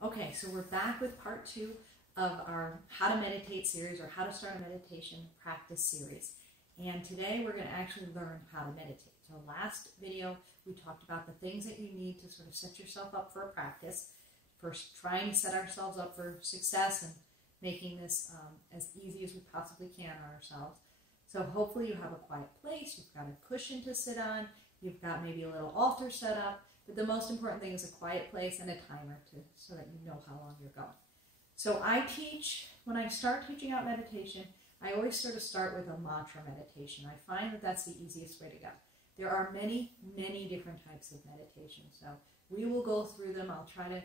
Okay, so we're back with part 2 of our How to Meditate series, or How to Start a Meditation Practice series. And today we're going to actually learn how to meditate. So last video we talked about the things that you need to sort of set yourself up for a practice, first trying to set ourselves up for success and making this as easy as we possibly can on ourselves. So hopefully you have a quiet place, you've got a cushion to sit on, you've got maybe a little altar set up, but the most important thing is a quiet place and a timer so that you know how long you're going. So when I start teaching out meditation, I always sort of start with a mantra meditation. I find that that's the easiest way to go. There are many, many different types of meditation. So we will go through them. I'll try to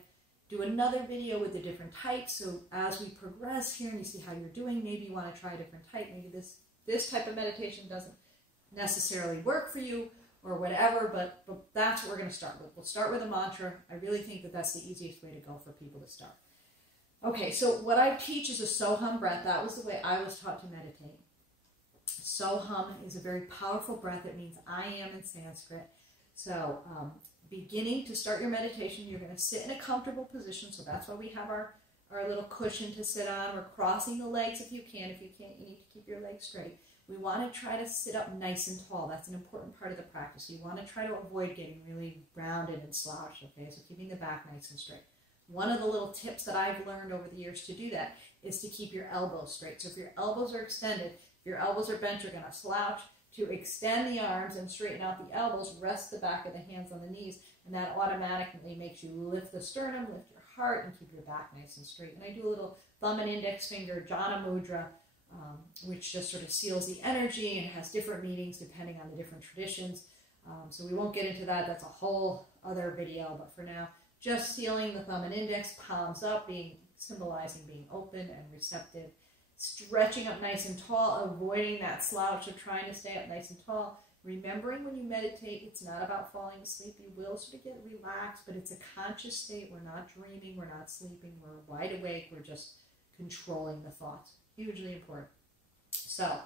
do another video with the different types. So as we progress here and you see how you're doing, maybe you want to try a different type. Maybe this type of meditation doesn't necessarily work for you or whatever, but that's what we're going to start with. We'll start with a mantra. I really think that that's the easiest way to go for people to start. Okay, so what I teach is a Soham breath. That was the way I was taught to meditate. Soham is a very powerful breath. It means I am in Sanskrit. So beginning to start your meditation, you're going to sit in a comfortable position. So that's why we have our little cushion to sit on. We're crossing the legs if you can. If you can't, you need to keep your legs straight. We want to try to sit up nice and tall. That's an important part of the practice. You want to try to avoid getting really rounded and slouched, okay? So keeping the back nice and straight. One of the little tips that I've learned over the years to do that is to keep your elbows straight. So if your elbows are extended, if your elbows are bent, you're going to slouch. To extend the arms and straighten out the elbows, rest the back of the hands on the knees, and that automatically makes you lift the sternum, lift your heart, and keep your back nice and straight. And I do a little thumb and index finger, Jhana Mudra, which just sort of seals the energy and has different meanings depending on the different traditions. So we won't get into that. That's a whole other video. But for now, just sealing the thumb and index, palms up, symbolizing being open and receptive. Stretching up nice and tall, avoiding that slouch of trying to stay up nice and tall. Remembering when you meditate, it's not about falling asleep. You will sort of get relaxed, but it's a conscious state. We're not dreaming. We're not sleeping. We're wide awake. We're just controlling the thoughts. Hugely important. So,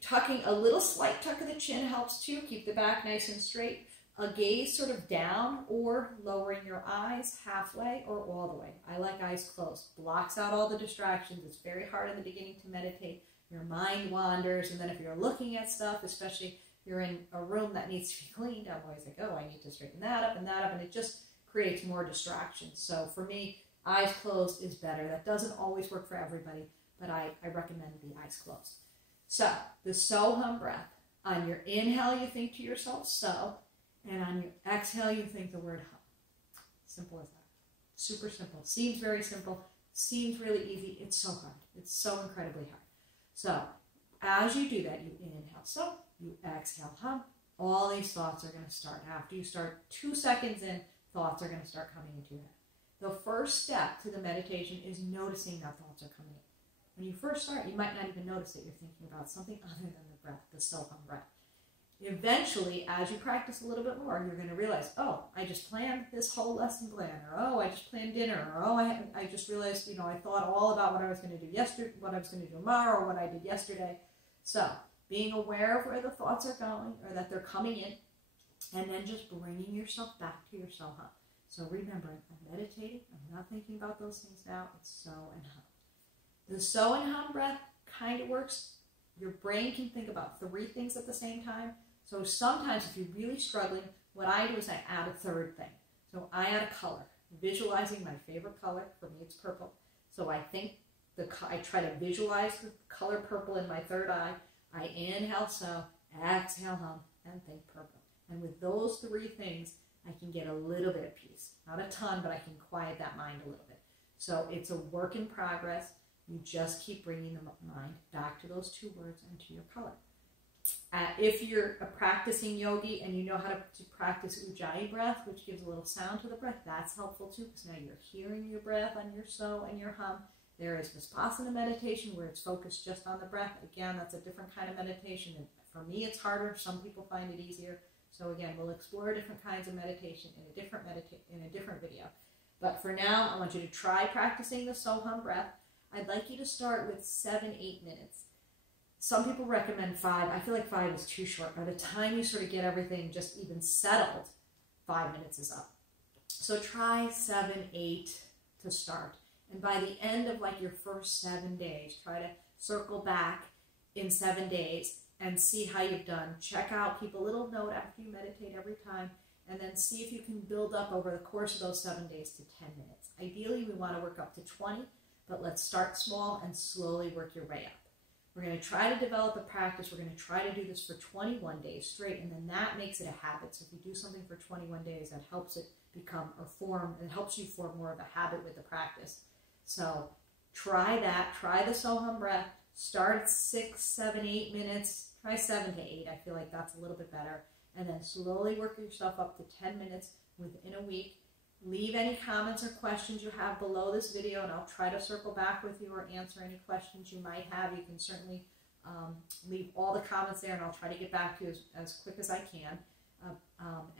tucking a little slight tuck of the chin helps too. Keep the back nice and straight. A gaze sort of down or lowering your eyes halfway or all the way. I like eyes closed. Blocks out all the distractions. It's very hard in the beginning to meditate. Your mind wanders, and then if you're looking at stuff, especially if you're in a room that needs to be cleaned, I'm always like, oh, I need to straighten that up, and it just creates more distractions. So for me, eyes closed is better. That doesn't always work for everybody, but I recommend the eyes closed. So, the Soham breath. On your inhale, you think to yourself, so, and on your exhale, you think the word hum. Simple as that. Super simple. Seems very simple. Seems really easy. It's so hard. It's so incredibly hard. So, as you do that, you inhale so, you exhale hum. All these thoughts are going to start. After you start 2 seconds in, thoughts are going to start coming into your head. The first step to the meditation is noticing that thoughts are coming in. When you first start, you might not even notice that you're thinking about something other than the breath, the Soham breath. Eventually, as you practice a little bit more, you're going to realize, oh, I just planned this whole lesson plan, or oh, I just planned dinner, or oh, I just realized, I thought all about what I was going to do yesterday, what I was going to do tomorrow, or what I did yesterday. So, being aware of where the thoughts are going, or that they're coming in, and then just bringing yourself back to your Soham. So remembering, I'm meditating, I'm not thinking about those things now, it's so and hum. The so and hum breath kind of works. Your brain can think about 3 things at the same time. So sometimes if you're really struggling, what I do is I add a third thing. So I add a color, visualizing my favorite color. For me, it's purple. So I try to visualize the color purple in my third eye. I inhale so, exhale hum, and think purple. And with those 3 things, I can get a little bit of peace. Not a ton, but I can quiet that mind a little bit. So it's a work in progress. You just keep bringing the mind back to those 2 words and to your color. If you're a practicing yogi and you know how to practice Ujjayi breath, which gives a little sound to the breath, that's helpful too, because now you're hearing your breath on your so and your hum. There is Vipassana meditation where it's focused just on the breath. Again, that's a different kind of meditation. And for me, it's harder. Some people find it easier. So again, we'll explore different kinds of meditation in a different video. But for now, I want you to try practicing the Soham breath. I'd like you to start with 7-8 minutes. Some people recommend 5. I feel like 5 is too short. By the time you sort of get everything just even settled, 5 minutes is up. So try 7, 8 to start. And by the end of like your first 7 days, try to circle back in 7 days and see how you've done. Check out, keep a little note after you meditate every time, and then see if you can build up over the course of those 7 days to 10 minutes. Ideally, we want to work up to 20, but let's start small and slowly work your way up. We're going to try to develop a practice. We're going to try to do this for 21 days straight, and then that makes it a habit. So if you do something for 21 days, that helps it become or form, it helps you form more of a habit with the practice. So try that. Try the Soham breath. Start at 6, 7, 8 minutes. Try 7 to 8. I feel like that's a little bit better. And then slowly work yourself up to 10 minutes within a week. Leave any comments or questions you have below this video, and I'll try to circle back with you or answer any questions you might have. You can certainly leave all the comments there, and I'll try to get back to you as quick as I can,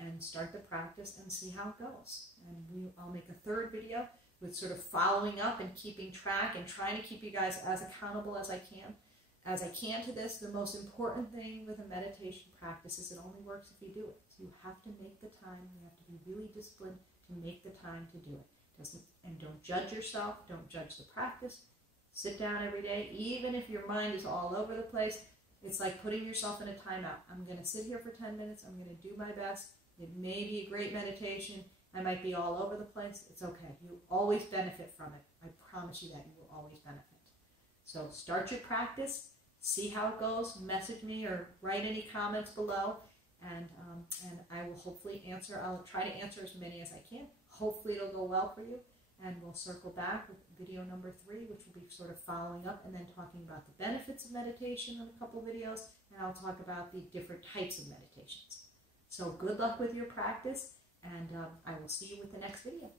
and start the practice and see how it goes. And I'll make a third video with sort of following up and keeping track and trying to keep you guys as accountable as I can to this. The most important thing with a meditation practice is it only works if you do it. So you have to make the time. You have to be really disciplined to make the time to do it. And don't judge yourself. Don't judge the practice. Sit down every day. Even if your mind is all over the place, it's like putting yourself in a timeout. I'm going to sit here for 10 minutes. I'm going to do my best. It may be a great meditation. I might be all over the place. It's okay. You always benefit from it. I promise you that you will always benefit. So start your practice. See how it goes. Message me or write any comments below. And I will hopefully answer. I'll try to answer as many as I can. Hopefully it'll go well for you. And we'll circle back with video number 3, which will be sort of following up and then talking about the benefits of meditation in a couple videos. And I'll talk about the different types of meditations. So good luck with your practice. And I will see you with the next video.